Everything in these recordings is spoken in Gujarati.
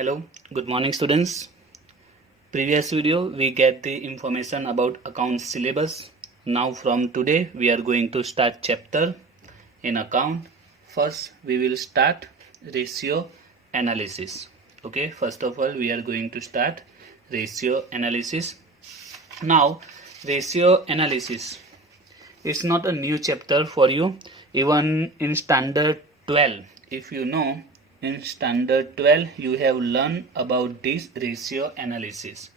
Hello, good morning students. Previous video we get the information about accounts syllabus. Now from today we are going to start chapter in account. First we will start ratio analysis. Okay, first of all we are going to start ratio analysis. Now ratio analysis is not a new chapter for you. Even in standard 12, if you know, in standard 12 you have learned about this ratio analysis.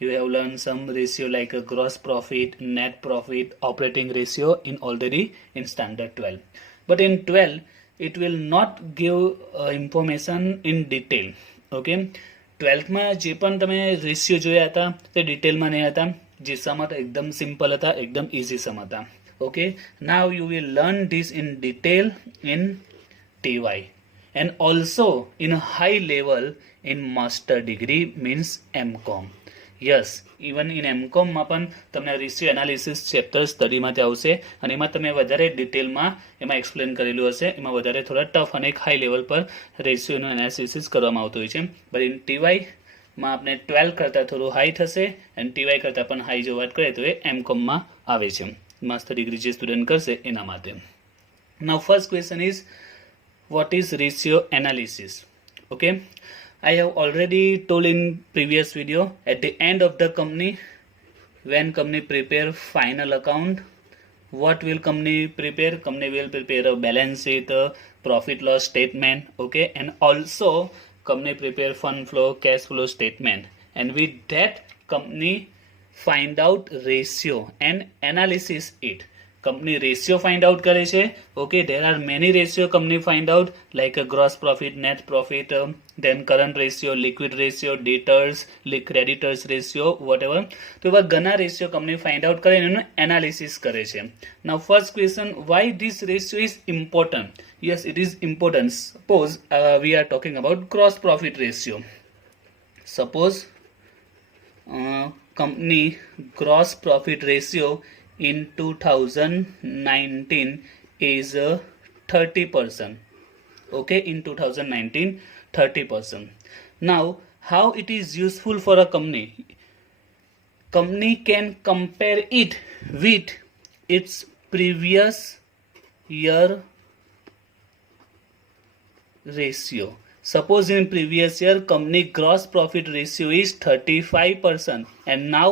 You have learned some ratio like a gross profit, net profit, operating ratio already in standard 12. But in 12 it will not give information in detail. Okay, 12th માં જે પણ તમે રેશિયો જોયા હતા તે ડિટેલમાં નહીં હતા. જે સમ હતા એકદમ સિમ્પલ હતા, એકદમ ઇઝી સમ હતા. Okay, now you will learn this in detail in TY and also in a high level in master degree means MCOM. Yes, even in MCOM માં પણ તમને રેશિયો એનાલિસિસ ચેપ્ટર સ્ટડીમાંથી આવશે અને એમાં તમે વધારે ડિટેલમાં એમાં એક્સપ્લેન કરેલું હશે. એમાં વધારે થોડા ટફ અને એક હાઈ લેવલ પર રેશિયોનું એનાલિસિસ કરવામાં આવતું હોય છે. બટ ઇન TY માં આપણે 12 કરતાં થોડું હાઈ થશે અને TY કરતાં પણ હાઈ જો વાત કરીએ તો એ MCOM માં આવે છે. માસ્ટર ડિગ્રી જે સ્ટુડન્ટ કરશે એના માટે. Now first question is, what is ratio analysis? Okay, I have already told in previous video, at the end of the company, when company prepare final account, what will company prepare? Company will prepare a balance sheet, a profit loss statement, okay, and also company prepare fund flow, cash flow statement, and with that company find out ratio and analysis it. Company ratio find out करे છે. Okay, there are many ratio company find out like a gross profit, net profit, then current ratio, liquid ratio, debtors, creditors ratio, whatever. તો એવા ઘણા ratio company find out કરે એનું analysis કરે છે. Now first question, why this ratio is important? Yes, it is important. Suppose we are talking about gross profit ratio. Suppose company gross profit ratio in 2019 is 30%. Okay, in 2019 30%. Now how it is useful for a company? Company can compare it with its previous year ratio. Suppose in previous year company gross profit ratio is 35% and now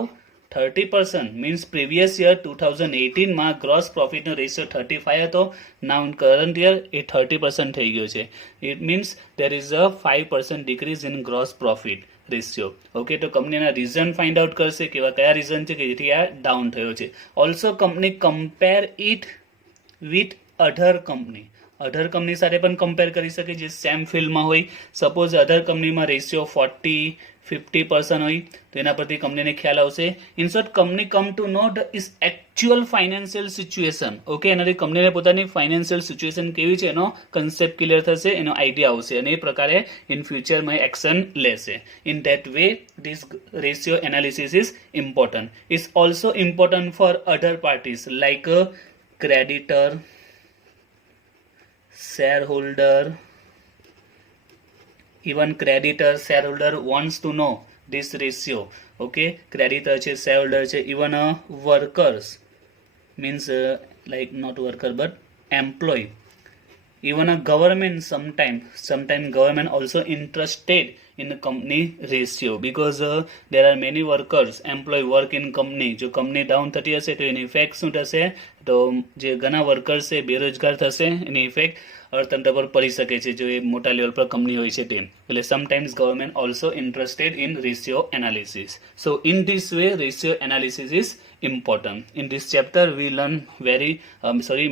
30% means previous year 2018 માં gross profit નો ratio 35 હતો. Now in current year it 30% થઈ ગયો છે. It means there is a 5% decrease in gross profit ratio. Okay, તો કંપનીના રીઝન ફાઇન્ડ આઉટ કરશે કે કયા રીઝન છે કે જેથી આ ડાઉન થયો છે. Also company compare it with other company. Other company સાથે પણ કમ્પેર કરી શકે જે સેમ ફિલ્ડમાં હોય. સપોઝ અધર કંપનીમાં રેશિયો 40-50% હોય તો એના પરથી કંપનીને ખ્યાલ આવશે. In short company come to know the is actual financial situation. Okay, એનાથી કંપનીને પોતાની ફાઇનાન્શિયલ સિચ્યુએશન કેવી છે એનો કન્સેપ્ટ ક્લિયર થશે, એનો આઈડિયા આવશે અને એ પ્રકારે ઇન ફ્યુચરમાં એક્શન લેશે. In that way this ratio analysis is important. Is also important for other parties like creditor, shareholder. Even creditor, shareholder wants to know this ratio. Okay, creditor છે, shareholder છે, even workers means like not worker but employee. Even a government sometime government also interested in the company ratio because there are many workers, employee work in company. જો company down થતી હશે તો એની ઇફેક્ટ શું થશે? તો જે ઘણા વર્કર્સ છે બેરોજગાર થશે, એની ઇફેક્ટ અર્થતંત્ર પર પડી શકે છે જો એ મોટા લેવલ પર કંપની હોય છે તે. એટલે sometimes government also interested in ratio analysis. So in this way ratio analysis is important. In this chapter we learn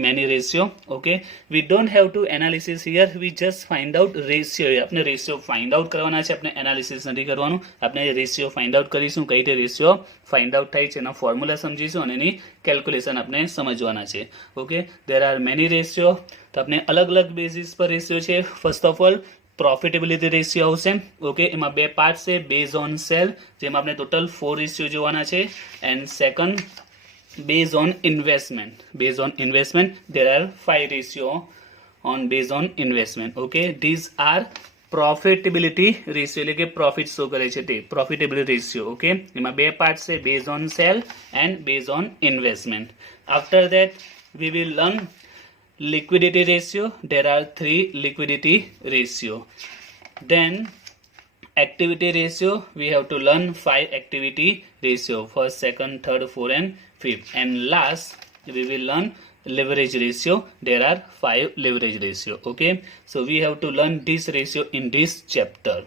many ratio. Okay, we don't have to analysis here, we just find out ratio. આપણે રેશિયો ફાઇન્ડ આઉટ કરવાના છે, આપણે એનાલિસિસ નથી કરવાનું. આપણે રેશિયો ફાઇન્ડ આઉટ કરીશું, કઈ રીતે રેશિયો ફાઇન્ડ આઉટ થાય છે એના ફોર્મ્યુલા સમજીશું અને એની કેલ્ક્યુલેશન આપણે સમજવાના છે. Okay, there are many ratio. તો આપણે અલગ અલગ બેઝિસ પર રેશિયો છે. First of all profitability ratio આવશે. ઓકે, એમાં બે પાર્ટ છે, બેઝ ઓન સેલ જેમાં આપણે ટોટલ 4 રેશિયો જોવાના છે. And second base on investment. Base on investment there are 5 ratio on based on investment. Okay, these are profitability ratio એટલે કે પ્રોફિટ શો કરે છે તે પ્રોફિટેબિલિટી રેશિયો. ઓકે, એમાં બે પાર્ટ છે, base on cell and base on investment. After that we will learn liquidity ratio. There are 3 liquidity ratio. Then activity ratio, we have to learn 5 activity ratio, first, second, third, fourth and fifth. And last we will learn leverage ratio. There are 5 leverage ratio. Okay, so we have to learn this ratio in this chapter.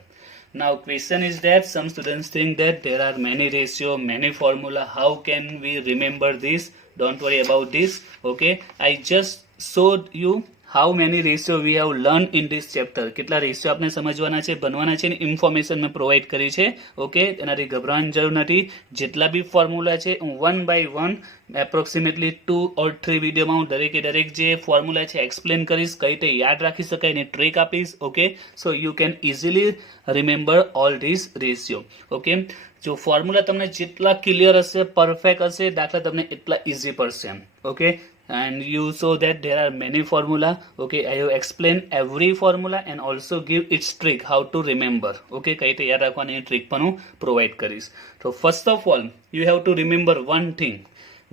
Now question is that some students think that there are many ratio, many formula, how can we remember this? Don't worry about this. Okay, I just showed you how many ratio we have learned in this chapter. કેટલા રેશિયો આપણે સમજવાના છે, બનવાના છે, ઇન્ફોર્મેશન મેં પ્રોવાઈડ કરી છે. ઓકે, એનાથી ગભરાવાની જરૂર નથી. જેટલા બી ફોર્મ્યુલા છે હું 1 by 1 એપ્રોક્સિમેટલી 2 or 3 વિડીયોમાં હું દરેક જે ફોર્મ્યુલા છે એક્સપ્લેન કરીશ, કઈ રીતે યાદ રાખી શકાય એની ટ્રીક આપીશ. Okay, so you can easily remember all this ratio. Okay, જો ફોર્મ્યુલા તમને જેટલા ક્લિયર હશે, પરફેક્ટ હશે, દાખલા તમને એટલા ઇઝી પડશે. Okay, and you saw that there are many formula. Okay, I have explained every formula and also give its trick how to remember. Okay, કઈ રીતે યાદ રાખવાની ટ્રીક પણ હું પ્રોવાઈડ કરીશ. So first of all you have to remember one thing.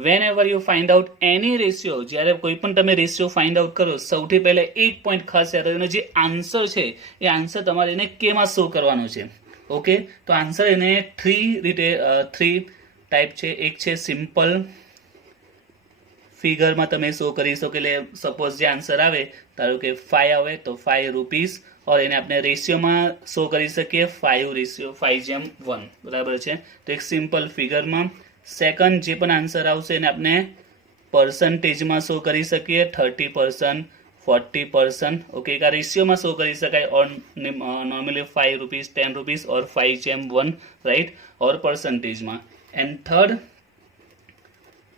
Whenever you find out any ratio, જ્યારે કોઈ પણ તમે રેશિયો ફાઇન્ડ આઉટ કરો, સૌથી પહેલા એક પોઈન્ટ ખાસ યાદ રાખવાનો, જે આન્સર છે એ આન્સર તમારે એને કેમાં શો કરવાનો છે. ઓકે, તો આન્સર એને 3 ટાઈપ છે. એક છે સિમ્પલ ફિગરમાં તમે શો કરી શકો, એટલે સપોઝ જે આન્સર આવે, ધારો કે 5 આવે તો 5 રૂપીસ, ઓર એને આપણે રેશિયોમાં શો કરી શકીએ 5:1. બરાબર છે, તો એક સિમ્પલ ફિગરમાં. સેકન્ડ, જે પણ આન્સર આવશે એને આપણે પર્સન્ટેજમાં શો કરી શકીએ, 30%, 40%. ઓકે, એક આ રેશિયોમાં શો કરી શકાય, or normally 5 rupees, 10 rupees or 5:1, right, or પર્સન્ટેજમાં. And third,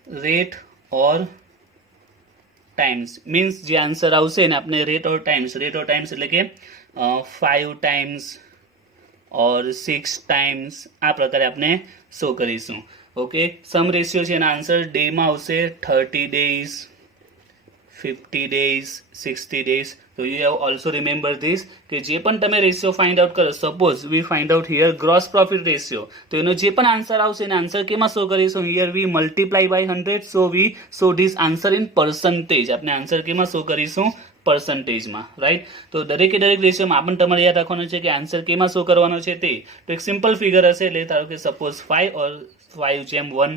rate or times, means જે આન્સર આવશે એને આપણે રેટ ઓર ટાઈમ્સ એટલે કે 5 times ઓર 6 times આ પ્રકારે આપણે શો કરીશું. ઓકે, સમ રેશિયો છે એના આન્સર ડેમાં આવશે, 30 days, 50 days, 60 days. So you have also remember this કે જે પણ તમે રેશિયો ફાઇન્ડ આઉટ કરો, suppose V find out here gross profit ratio, તો એનો જે પણ આન્સર આવશે એને આન્સર કેમાં શો કરીશું? Here we multiply by 100, so we show this answer in percentage. આપણે આન્સર કેમાં શો કરીશું? પર્સન્ટેજમાં, રાઈટ. તો દરેક રેશિયોમાં આપણને તમારે યાદ રાખવાનું છે કે આન્સર કેમાં શો કરવાનો છે તે. તો એક સિમ્પલ ફિગર હશે, એટલે ધારો કે સપોઝ 5 or 5:1,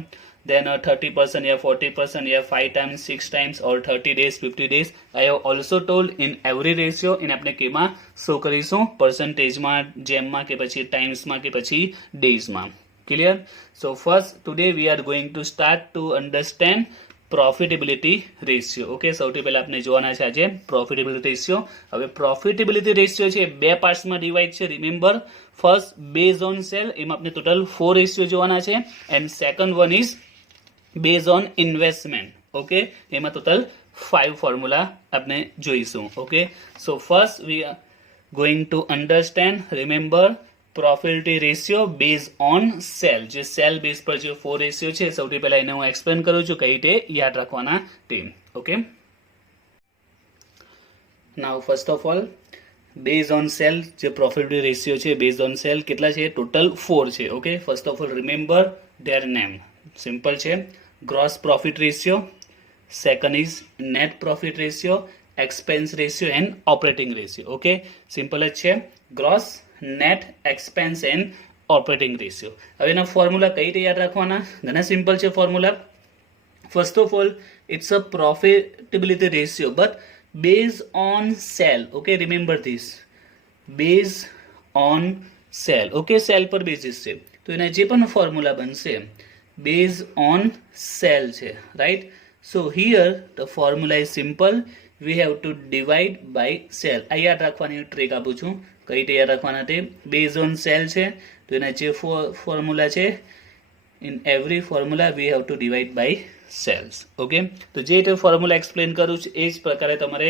then 30% या 40% या 5 times, 6 times or 30 days, 50 days. I have also told in every ratio in આપણે કેમાં શો કરીશું? પર્સન્ટેજમાં, જેમમાં કે પછી ટાઈમ્સમાં કે પછી ડેઝમાં. Clear? So first today we are going to start to understand profitability ratio. Okay, સૌથી પહેલા આપણે જોવાના છે આજે પ્રોફિટેબિલિટી રેશિયો. હવે પ્રોફિટેબિલિટી રેશિયો છે બે પાર્ટ્સમાં ડિવાઈડ છે. Remember, first base on sale, એમાં આપણે ટોટલ 4 રેશિયો જોવાના છે. And second one is base on investment. Okay, એમાં ટોટલ 5 ફોર્મ્યુલા આપણે જોઈશું. Okay, so first we are going to understand, remember, profitability ratio base on sale. જે સેલ બેઝ પર જે 4 રેશિયો છે, સૌથી પહેલા એને હું એક્સપ્લેન કરું છું કઈ રીતે યાદ રાખવાના તે. Okay, now first of all base on sale જે પ્રોફિટેબિલિટી રેશિયો છે બેઝ ઓન સેલ કેટલા છે? ટોટલ 4 છે. Okay, first of all remember their name, simple છે. Gross profit ratio, second is net profit ratio, expense ratio and operating ratio. Okay, simple જ છે. Gross, net, expense and operating ratio. હવે એના ફોર્મ્યુલા કઈ રીતે યાદ રાખવાના? ઘણા સિમ્પલ છે formula. First of all it's a profitability ratio but base on sale. Okay, remember this, base on sale. Okay, sale પર બેઝિસ છે, તો એના જે પણ ફોર્મ્યુલા બનશે બેઝ ઓન સેલ છે, right. So here the formula is simple, we have to divide by sale. આ યાદ રાખવાની ટ્રીક આપું છું, કઈ રીતે યાદ રાખવાના તે. બેઝ ઓન સેલ છે, તો એના જે ફોર્મ્યુલા છે, in every formula we have to divide by sales. Okay, તો જે રીતે ફોર્મ્યુલા એક્સપ્લેન કરું છું એ જ પ્રકારે તમારે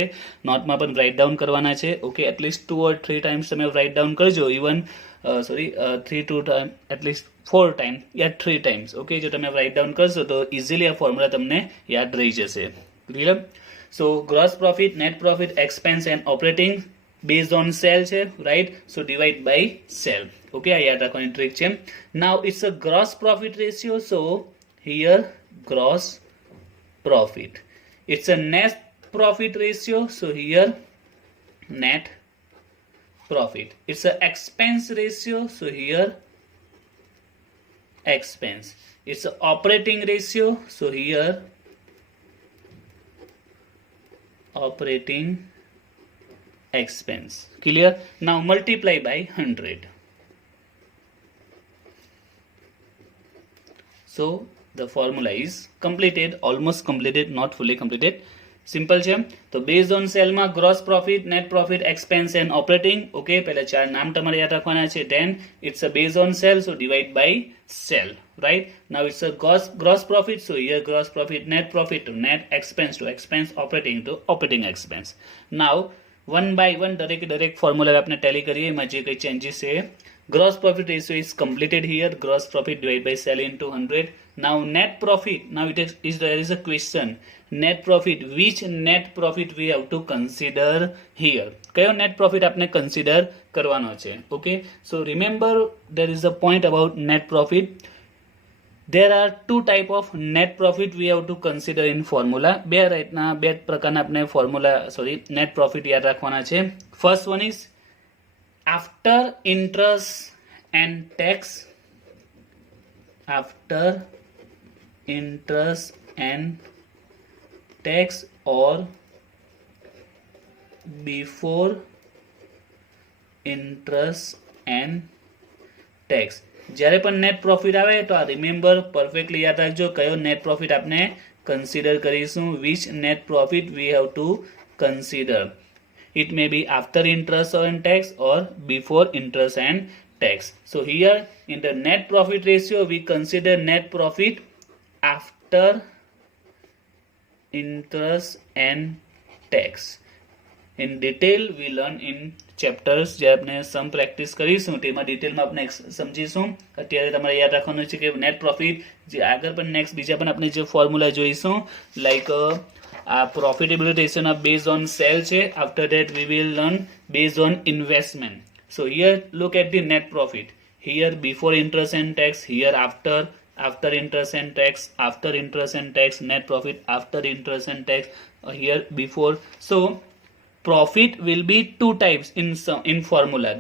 નોટમાં પણ રાઇટ ડાઉન કરવાના છે. ઓકે, એટલીસ્ટ 2 or 3 times તમે રાઇટ ડાઉન કરજો. Even 3 to at least 4 times yeah 3 times. Okay, જો તમે રાઇટ ડાઉન કરશો તો ઇઝીલી આ ફોર્મ્યુલા તમને યાદ રહી જશે. Clear? So gross profit, net profit, expense and operating, based on sale છે, right? So divide by sale. Okay, આ યાદ રાખવાની ટ્રીક છે. Now it's a gross profit ratio, so here gross profit. It's a net profit ratio, so here net profit. It's a expense ratio, so here expense. It's a operating ratio, so here operating expense. Clear? Now multiply by 100. So the formula is completed, almost completed, not fully completed. Simple છે. તો બેઝ ઓન સેલમાં gross profit, net profit, expense and operating. Okay, પહેલા ચાર નામ તમારે યાદ રાખવાના છે. Then it's a base on sale, so divide by sale, right? Now it's a gross profit, so here gross profit, net profit to net, expense to expense, operating to operating expense. Now one by one દરેક ફોર્મ્યુલા આપણે ટેલી કરીએ. એમાં જે કંઈ ચેન્જીસ છે. Gross profit ratio is completed here. Gross profit divided by sell into 100. Now net profit. Now there is a question. Net profit. Which net profit we have to consider here? કયો net profit આપણે consider કરવાનો છે? Okay. So remember there is a point about net profit. There are two type of net profit we have to consider in formula. બે પ્રકારના આપણે net profit યાદ રાખવાના છે. First one is after interest and tax. After interest and tax or before interest and tax. જ્યારે પણ નેટ પ્રોફિટ આવે તો આ રિમેમ્બર પરફેક્ટલી યાદ રાખજો કયો નેટ પ્રોફિટ આપણે કન્સિડર કરીશું. Which net profit V have two consider. It may be after interest and tax or before interest and tax. So here in the net profit ratio we consider net profit after interest and tax. In detail we learn in chapters જે આપણે સમ પ્રેક્ટિસ કરીશું તેમાં ડિટેલમાં આપણે સમજીશું. અત્યારે તમારે યાદ રાખવાનું છે કે નેટ પ્રોફિટ જે આગળ પણ નેક્સ્ટ બીજા પણ આપણે જે ફોર્મ્યુલા જોઈશું like profitability ratio based on sale che. After that we will learn based on investment. So here look at the net profit. Here before interest and tax, here after interest and tax, after interest and tax, net profit after interest and tax, here before. So profit will be two types in formula.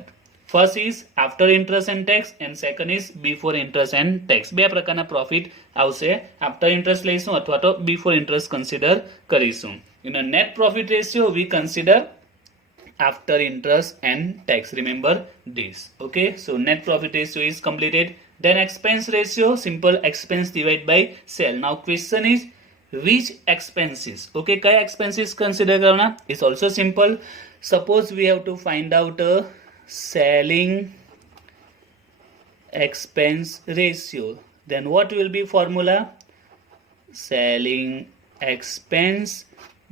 First is after interest and tax and second is before interest and tax. બે પ્રકારના પ્રોફિટ આવશે. આફ્ટર ઇન્ટરેસ્ટ લઈશું અથવા તો બિફોર ઇન્ટરેસ્ટ કન્સિડર કરીશું. In a net profit ratio we consider after interest and tax. Remember this. Okay, so net profit ratio is completed. Then expense ratio, simple expense divided by sale. Now question is which expenses? Okay, kaya expenses consider karna? It's also simple. Suppose we have to find out selling expense ratio, then what will be formula? Selling expense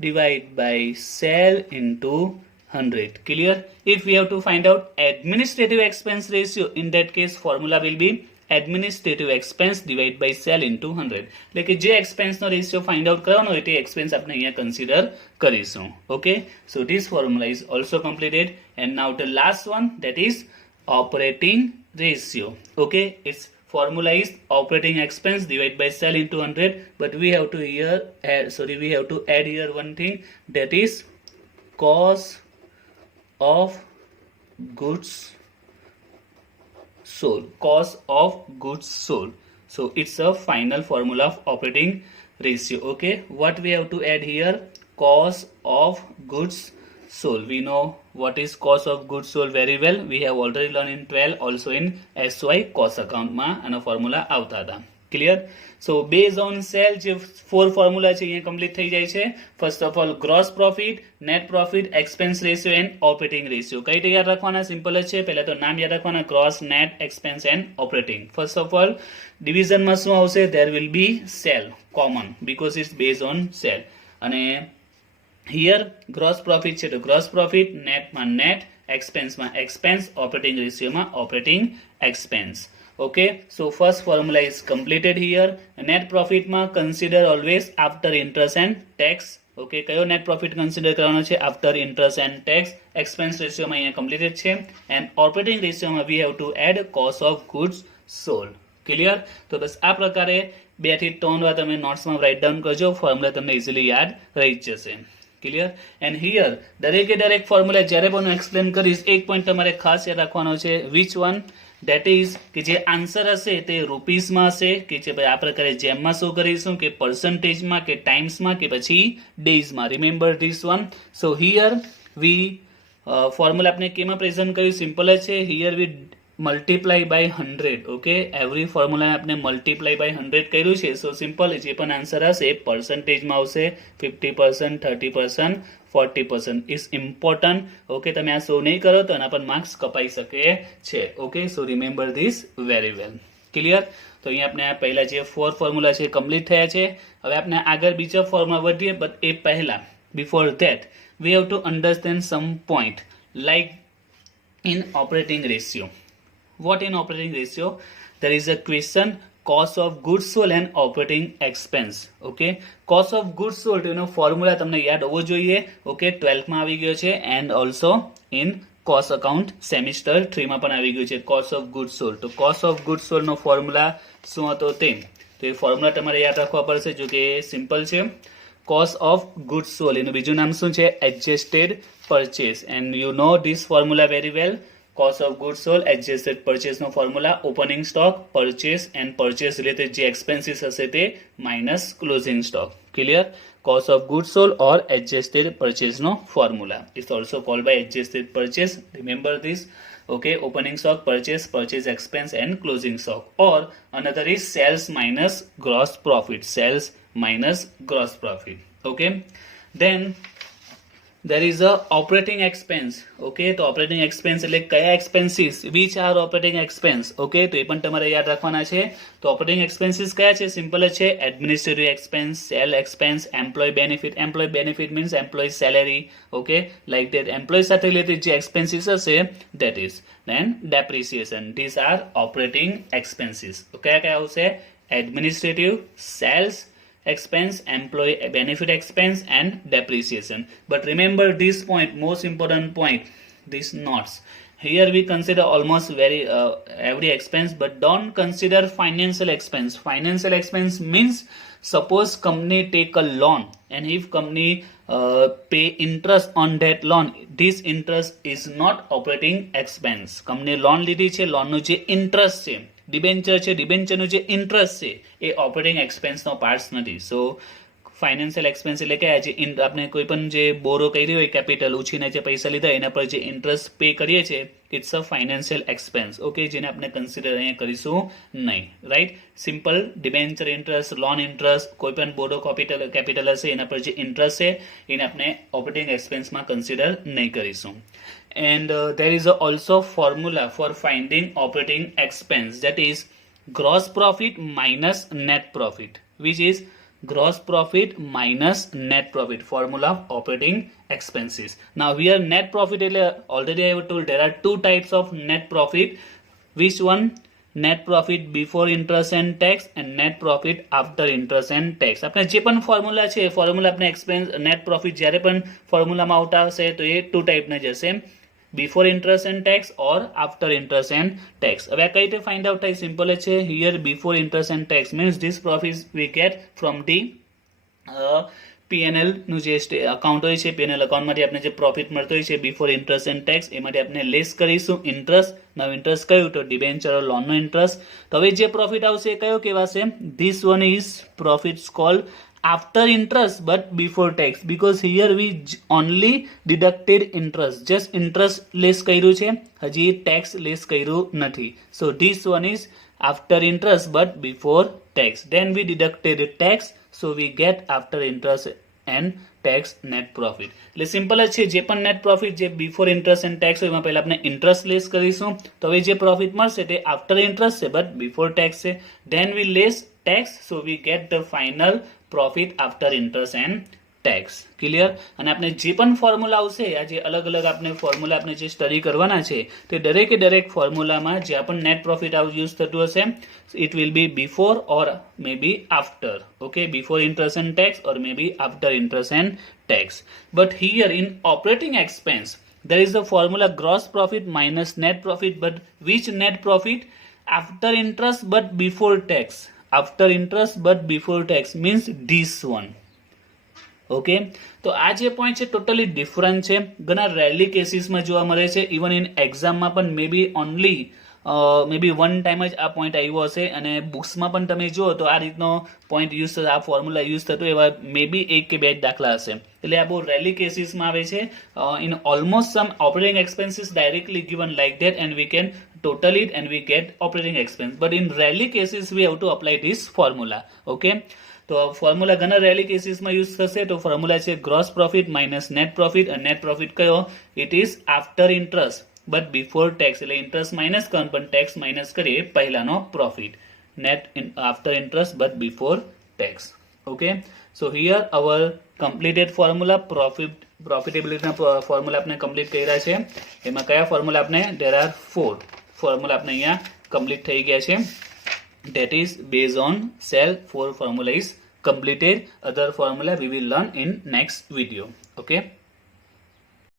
divided by sell into 100. Clear? If we have to find out administrative expense ratio, in that case formula will be administrative expense divided by sell into 100. એટલે કે જે expense નો રેશિયો find out કરવાનો હોય તે expense આપણે અહીંયા consider કરીશું. Okay, so this formula is also completed. And now the last one, that is operating ratio. Okay, its formula is operating expense divided by sell into 100, but we have to add here one thing, that is cost of goods sold. Cost of goods sold. So it's a final formula of operating ratio. Okay, what we have to add here? Cost of goods sold. We know what is cost of goods sold very well. We have already learned in 12, also in SY cost account ma ana formula આવતા હતા. Clear? So based on sale જે four formula છે અહીંયા complete થઈ જાય છે. First of all gross profit, net profit, expense ratio and operating ratio. કઈ રીતે યાદ રાખવાના? સિમ્પલ જ છે. પહેલા તો નામ યાદ રાખવાના, gross, net, expense and operating. First of all division માં શું આવશે? There will be sale common because it's based on sale. અને here gross profit છે તો gross profit, net માં net, expense માં expense, operating ratio માં operating expense. Okay, so first formula is completed here. Net profit ma consider always after interest and tax okay, કયો નેટ પ્રોફિટ કન્સિડર કરવાનો છે? After interest and tax. Expense રેશિયોમાં અહીંયા કમ્પ્લીટેડ છે. એન્ડ ઓપરેટિંગ રેશિયોમાં we have to add cost of goods sold. Clear? તો બસ આ પ્રકારે 2 થી 3 વાર તમે નોટ્સમાં રાઇટ ડાઉન કરજો, ફોર્મ્યુલા તમને ઇઝીલી યાદ રહી જશે. ક્લિયર? એન્ડ હિયર દરેક ફોર્મ્યુલા જ્યારે પણ હું એક્સપ્લેન કરીશ, એક પોઈન્ટ તમારે ખાસ યાદ રાખવાનો છે. Which one? ધેટ ઇઝ કે જે આન્સર હશે તે રૂપીસમાં હશે, કે જે ભાઈ આ પ્રકારે જેમમાં શું કરીશું, કે પર્સન્ટેજમાં, કે ટાઈમ્સમાં, કે પછી ડેઝમાં. Remember this one. So here we formula આપણે કેમાં પ્રેઝન્ટ કર્યું? સિમ્પલ જ છે. Here we multiply by 100. Okay, every ફોર્મ્યુલાને આપણે મલ્ટીપ્લાય બાય 100 કર્યું છે. સો સિમ્પલ, જે પણ આન્સર હશે એ પર્સન્ટેજમાં આવશે. 50%, 30%, 40% ઇઝ ઇમ્પોર્ટન્ટ. ઓકે, તમે આ શો નહીં કરો તો એના પર માર્ક્સ કપાઈ શકે છે. Okay, so remember this very well. Clear? તો અહીંયા આપણે આ પહેલા જે 4 ફોર્મ્યુલા છે કમ્પ્લીટ થયા છે. હવે આપણે આગળ બીજા ફોર્મ્યુલા વધીએ, બટ એ પહેલા before that we have to understand sum point like in operating ratio. What in operating ratio? There is a question, cost of goods sold and operating expense. Okay, cost of goods sold એનો ફોર્મ્યુલા તમને યાદ હોવો જોઈએ. ઓકે, 12th માં આવી ગયો છે. And also in cost account semester 3 માં પણ આવી ગયું છે કોસ્ટ ઓફ ગુડ્સ સોલ્ડ. તો કોસ્ટ ઓફ ગુડ્સ સોલ્ડ નો ફોર્મ્યુલા શું હતો તે? તો એ ફોર્મ્યુલા તમારે યાદ રાખવા પડશે, જો કે સિમ્પલ છે. કોસ્ટ ઓફ ગુડ્સ સોલ્ડ એનું બીજું નામ શું છે? Adjusted purchase. And you know this formula very well. Cost of goods sold, adjusted purchase નો formula opening stock, purchase and purchase related જે એક્સપેન્સીસ હશે તે minus closing stock. Clear? Cost of goods sold or adjusted purchase નો formula is also called by adjusted purchase. Remember this. Okay, opening stock, purchase expense and closing stock. Or another is sales minus gross profit. Sales minus gross profit. Okay, then there is a operating expense. Okay, તો operating expense એટલે કયા expenses? Which are operating expense? Okay, તો એ પણ તમારે યાદ રાખવાના છે. તો operating expenses કયા છે? સિમ્પલ જ છે. administrative expense, sale expense, employee benefit. Employee benefit means employee salary. Okay, like that employee સાથે related જે expenses હશે that is. Then depreciation. These are operating expenses. Okay, કયા આવશે? administrative, sales expense, employee benefit expense and depreciation. But remember this point, most important point, these notes. Here we consider almost every expense, but don't consider financial expense. Financial expense means suppose company take a loan, and if company pay interest on that loan, this interest is not operating expense. Company loan લીધી છે, loan નું જે interest છે, ડિબેન્ચર છે, ડિબેન્ચરનું જે ઇન્ટરેસ્ટ છે એ ઓપરેટિંગ એક્સપેન્સનો પાર્ટ નથી. સો ફાઇનાન્શિયલ એક્સપેન્સ એટલે કે જે આપણે કોઈ પણ જે બોરો કરી હોય, કેપિટલ ઉછીને જે પૈસા લીધા એના પર જે ઇન્ટરેસ્ટ પે કરીએ છીએ, it's a financial expense. Okay, જેને આપણે કન્સિડર અહીંયા કરીશું નહીં. Right? Simple debenture interest, loan interest, કોઈ પણ બોરો કેપિટલ હશે એના પર જે ઇન્ટરેસ્ટ છે એને આપણે ઓપરેટિંગ એક્સપેન્સમાં કન્સિડર નહીં કરીશું. And there is also formula for finding operating expense, that is gross profit minus net profit, which is gross profit minus net profit, formula of operating expenses. Now here net profit, already I have told there are two types of net profit. Which one? net profit before interest and tax and net profit after interest and tax. આપણે જે પણ ફોર્મ્યુલા છે ફોર્મ્યુલા આપણે એક્સપેન્સ નેટ પ્રોફિટ જ્યારે પણ ફોર્મ્યુલામાં આવતા હશે તો એ ટુ ટાઈપના જશે, before interest and tax or after interest and tax. હવે આ કઈ રીતે ફાઇન્ડ આઉટ થાય? સિમ્પલ જ છે. here before interest and tax means this profit we get from the P&L નું જે અકાઉન્ટ હોય છે, P&L અકાઉન્ટમાંથી આપણે જે પ્રોફિટ મળતો હોય છે બિફોર ઇન્ટરેસ્ટ એન્ડ ટેક્સ, એમાંથી આપણે લેસ કરીશું ઇન્ટરેસ્ટ. નવ ઇન્ટરેસ્ટ કયું? તો ડિબેન્ચર લોનનો ઇન્ટરેસ્ટ. તો હવે જે પ્રોફિટ આવશે એ કયો કહેવાશે? This one is profits cold after interest but before tax, because here we only deducted interest, just interest less કર્યું છે, હજી tax less કર્યું નથી. So this one is after interest but before tax. Then we deducted tax, so we get after interest and tax net profit. એટલે સિમ્પલ જ છે. જે પણ નેટ પ્રોફિટ જે બિફોર ઇન્ટરેસ્ટ એન્ડ ટેક્સ હોય એમાં પહેલા આપણે ઇન્ટરેસ્ટ લેસ કરીશું. તો હવે જે પ્રોફિટ મળશે તે આફ્ટર ઇન્ટરેસ્ટ છે બટ બિફોર ટેક્સ છે. Then we less tax, so we get the final profit after interest and tax. Clear? અને આપણે જે પણ ફોર્મ્યુલા આવશે, આ જે અલગ અલગ આપણે ફોર્મ્યુલા આપણે જે સ્ટડી કરવાના છે તે દરેકે દરેક ફોર્મ્યુલામાં જ્યાં પણ નેટ પ્રોફિટ યુઝ થતું હશે, it will be before or maybe after. Okay, before interest and tax or maybe after interest and tax. But here in operating expense there is the formula gross profit minus net profit. But which net profit? After interest but before tax. After interest but before tax means this one. Okay, તો આ જે પોઈન્ટ છે ટોટલી ડિફરન્ટ છે, ઘણા રેરલી કેસીસમાં જોવા મળે છે. ઇવન ઇન એક્ઝામમાં પણ મે બી વન ટાઈમ જ આ પોઈન્ટ આવ્યો હશે, અને બુક્સમાં પણ તમે જુઓ તો આ રીતનો પોઈન્ટ યુઝ થતો, આ ફોર્મ્યુલા યુઝ થતો એવા મે બી 1 કે 2 દાખલા હશે. એટલે આ બહુ રેરલી કેસીસમાં આવે છે. In almost some operating expenses directly given like that and we can total it and we get operating expense. But in rarely cases we have to apply this formula. Okay, તો ફોર્મ્યુલા ઘણા રેલી કેસીસમાં યુઝ થશે. તો ફોર્મ્યુલા છે gross profit minus net profit. અને નેટ પ્રોફિટ કયો? It is after interest but before tax. એટલે ઇન્ટરેસ્ટ માઇનસ કરવાનું પણ ટેક્સ માઇનસ કરીએ પહેલાનો profit. Net after interest but before tax. Okay, so here our completed formula પ્રોફિટેબિલિટીના ફોર્મ્યુલા આપણે કમ્પ્લીટ કર્યા છે. એમાં કયા ફોર્મ્યુલા આપણે? ધેર આર 4 ફોર્મ્યુલા આપણે અહીંયા કમ્પ્લીટ થઈ ગયા છે. That is based on cell 4 formula is completed. Other formula we will learn in next video. Okay.